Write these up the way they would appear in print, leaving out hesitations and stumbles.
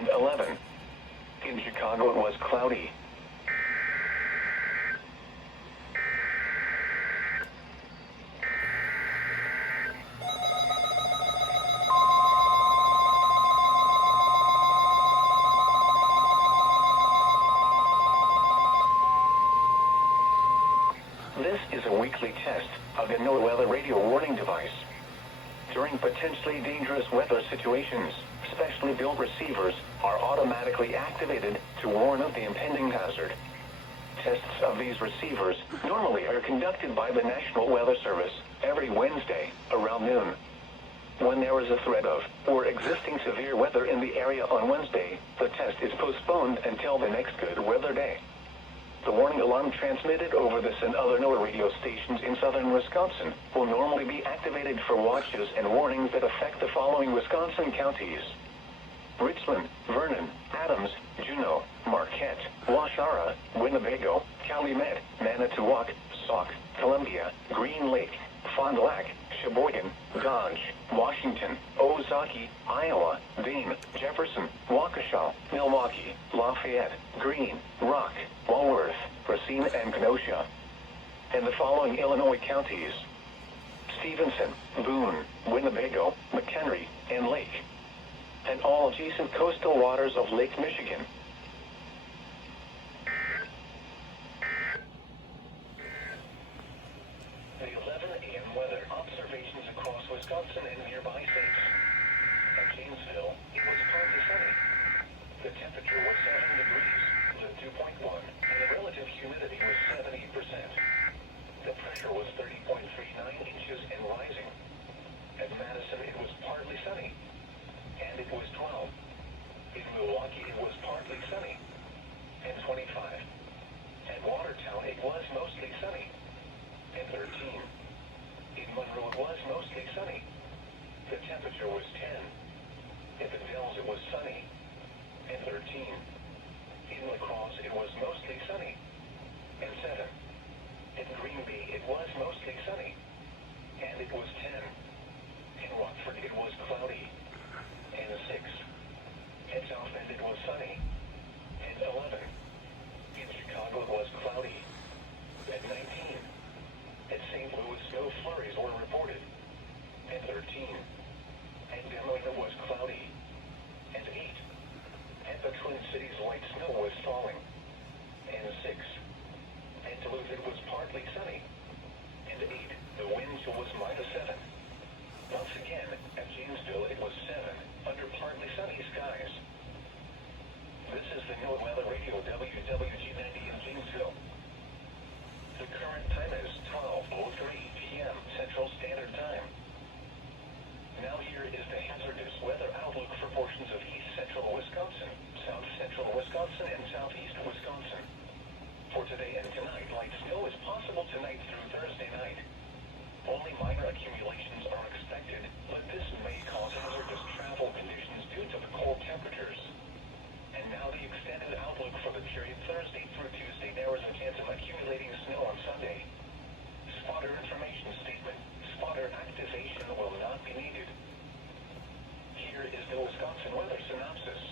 and 11. In Chicago, it was cloudy. This is a weekly test of the NOAA radio warning device. During potentially dangerous weather situations, specially built receivers are automatically activated to warn of the impending hazard. Tests of these receivers normally are conducted by the National Weather Service every Wednesday around noon. When there is a threat of or existing severe weather in the area on Wednesday, the test is postponed until the next good weather day. The warning alarm transmitted over this and other NOAA radio stations in southern Wisconsin will normally be activated for watches and warnings that affect the following Wisconsin counties: Richland, Vernon, Adams, Juneau, Marquette, Waushara, Winnebago, Calumet, Manitowoc, Sauk, Columbia, Green Lake, Fond du Lac, Sheboygan, Dodge, Washington, Ozaukee, Iowa, Dane, Jefferson, Waukesha, Milwaukee, Lafayette, Greene, Rock, Walworth, Racine, and Kenosha. And the following Illinois counties: Stevenson, Boone, Winnebago, McHenry, and Lake, and all adjacent coastal waters of Lake Michigan. The 11 a.m. weather observations across Wisconsin and nearby states. At Janesville, it was partly sunny. The temperature was 7 degrees, with 2.1, and the relative humidity was 78%. The pressure was 30.39 inches and rising. At Madison, it was partly sunny, and it was 12. In Milwaukee, it was partly sunny, and 25. At Watertown, it was mostly sunny, and 13. In Monroe, it was mostly sunny. The temperature was 10. In the Dells, it was sunny, and 13. In La Crosse, it was mostly sunny, and 7. In Green Bay, it was mostly sunny, and it was 10. In Rockford, it was cloudy, and 6. At South Bend, it was sunny, and 11. In Chicago, it was cloudy, at 19. At St. Louis, no flurries were reported, and 13. At Des Moines, it was cloudy, and 8. At the Twin Cities, light snow was falling, and 6. At Duluth, it was partly sunny, and 8. The wind chill was -7. Once again, at Janesville, it was 7, under partly sunny skies. This is the NOAA Weather Radio WWG90 in Janesville. The current time is 12:03 p.m. Central Standard Time. Now here is the hazardous weather outlook for portions of east central Wisconsin, south central Wisconsin, and southeast Wisconsin. For today and tonight, light snow is possible tonight through Thursday night. Only minor accumulations are expected, but this may cause hazardous travel conditions due to the cold temperatures. And now the extended outlook for the period Thursday through Tuesday. There is a chance of accumulating snow on Sunday. Spotter information statement. Spotter activation will not be needed. Here is the Wisconsin weather synopsis.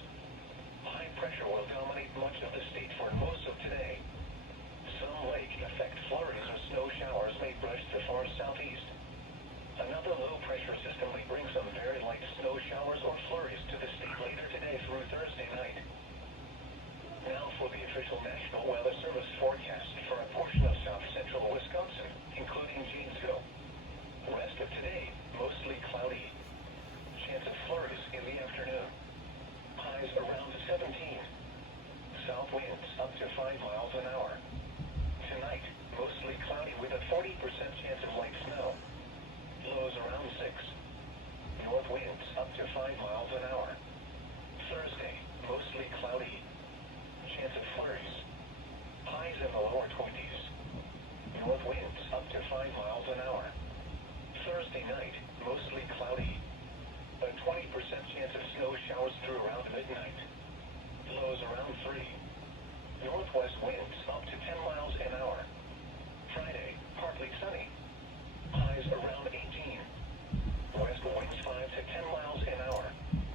High pressure will dominate much of the state for most of today. Some lake effect flurries or snow showers may brush the far southeast. Another low pressure system may bring some very light snow showers or flurries to the state later today through Thursday night. Now for the official National Weather Service forecast for a portion of south central Wisconsin, including Janesville. Rest of today, mostly cloudy. Chance of flurries in the afternoon. Highs around 17. South winds up to 5 miles an hour. Tonight, mostly cloudy with a 40% chance of light snow. Lows around 6. North winds up to 5 miles an hour. Thursday, mostly cloudy. Chance of flurries. Highs in the lower 20s. North winds up to 5 miles an hour. Thursday night, mostly cloudy. A 20% chance of snow showers through around midnight. Lows around 3. Northwest winds up to 10 miles an hour. Friday, partly sunny. Highs around 18. West winds 5 to 10 miles